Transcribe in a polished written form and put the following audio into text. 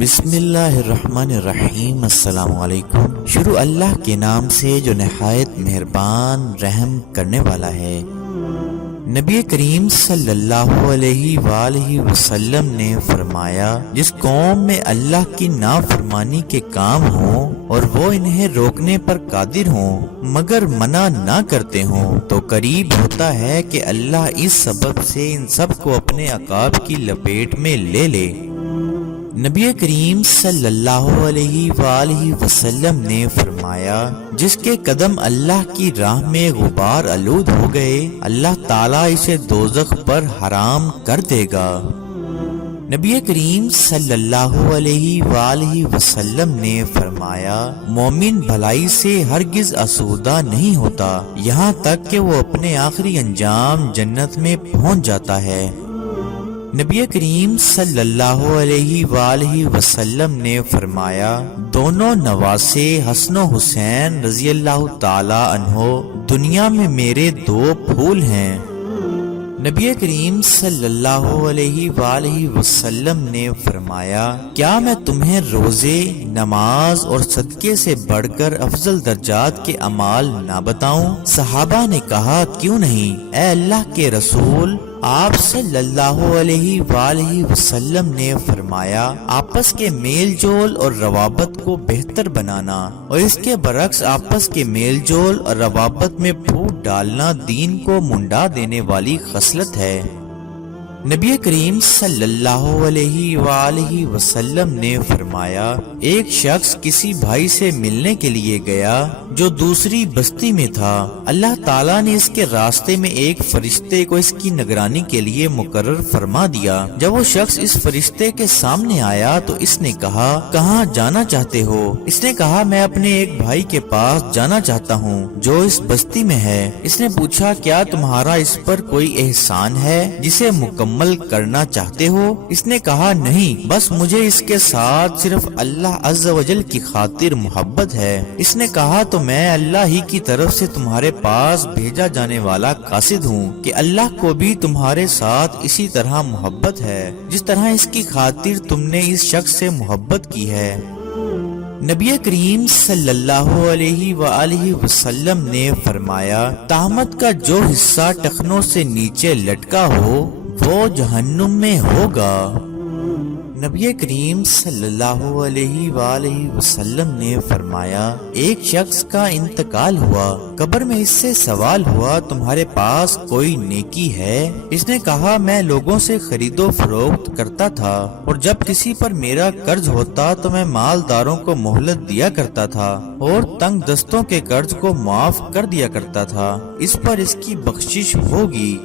بسم اللہ الرحمن الرحیم۔ السلام علیکم۔ شروع اللہ کے نام سے جو نہایت مہربان رحم کرنے والا ہے۔ نبی کریم صلی اللہ علیہ وآلہ وسلم نے فرمایا، جس قوم میں اللہ کی نافرمانی کے کام ہوں اور وہ انہیں روکنے پر قادر ہوں مگر منع نہ کرتے ہوں، تو قریب ہوتا ہے کہ اللہ اس سبب سے ان سب کو اپنے عقاب کی لپیٹ میں لے لے۔ نبی کریم صلی اللہ علیہ وآلہ وسلم نے فرمایا، جس کے قدم اللہ کی راہ میں غبار آلود ہو گئے، اللہ تعالیٰ اسے دوزخ پر حرام کر دے گا۔ نبی کریم صلی اللہ علیہ وآلہ وسلم نے فرمایا، مومن بھلائی سے ہرگز آسودہ نہیں ہوتا یہاں تک کہ وہ اپنے آخری انجام جنت میں پہنچ جاتا ہے۔ نبی کریم صلی اللہ علیہ وآلہ وسلم نے فرمایا، دونوں نواسے حسن و حسین رضی اللہ تعالی عنہ دنیا میں میرے دو پھول ہیں۔ نبی کریم صلی اللہ علیہ وآلہ وسلم نے فرمایا، کیا میں تمہیں روزے، نماز اور صدقے سے بڑھ کر افضل درجات کے اعمال نہ بتاؤں؟ صحابہ نے کہا، کیوں نہیں اے اللہ کے رسول؟ آپ صلی اللہ علیہ وآلہ وسلم نے فرمایا، آپس کے میل جول اور روابط کو بہتر بنانا، اور اس کے برعکس آپس کے میل جول اور روابط میں پھوٹ ڈالنا دین کو منڈا دینے والی خصلت ہے۔ نبی کریم صلی اللہ علیہ وآلہ وسلم نے فرمایا، ایک شخص کسی بھائی سے ملنے کے لیے گیا جو دوسری بستی میں تھا۔ اللہ تعالیٰ نے اس کے راستے میں ایک فرشتے کو اس کی نگرانی کے لیے مقرر فرما دیا۔ جب وہ شخص اس فرشتے کے سامنے آیا تو اس نے کہا، کہاں جانا چاہتے ہو؟ اس نے کہا، میں اپنے ایک بھائی کے پاس جانا چاہتا ہوں جو اس بستی میں ہے۔ اس نے پوچھا، کیا تمہارا اس پر کوئی احسان ہے جسے مکمل کرنا چاہتے ہو؟ اس نے کہا، نہیں، بس مجھے اس کے ساتھ صرف اللہ عز و جل کی خاطر محبت ہے۔ اس نے کہا، تو میں اللہ ہی کی طرف سے تمہارے پاس بھیجا جانے والا قاصد ہوں کہ اللہ کو بھی تمہارے ساتھ اسی طرح محبت ہے جس طرح اس کی خاطر تم نے اس شخص سے محبت کی ہے۔ نبی کریم صلی اللہ علیہ وآلہ وسلم نے فرمایا، تہمت کا جو حصہ ٹخنوں سے نیچے لٹکا ہو وہ جہنم میں ہوگا۔ نبی کریم صلی اللہ علیہ وآلہ وسلم نے فرمایا، ایک شخص کا انتقال ہوا، قبر میں اس سے سوال ہوا، تمہارے پاس کوئی نیکی ہے؟ اس نے کہا، میں لوگوں سے خرید و فروخت کرتا تھا، اور جب کسی پر میرا قرض ہوتا تو میں مالداروں کو مہلت دیا کرتا تھا اور تنگ دستوں کے قرض کو معاف کر دیا کرتا تھا، اس پر اس کی بخشش ہوگی۔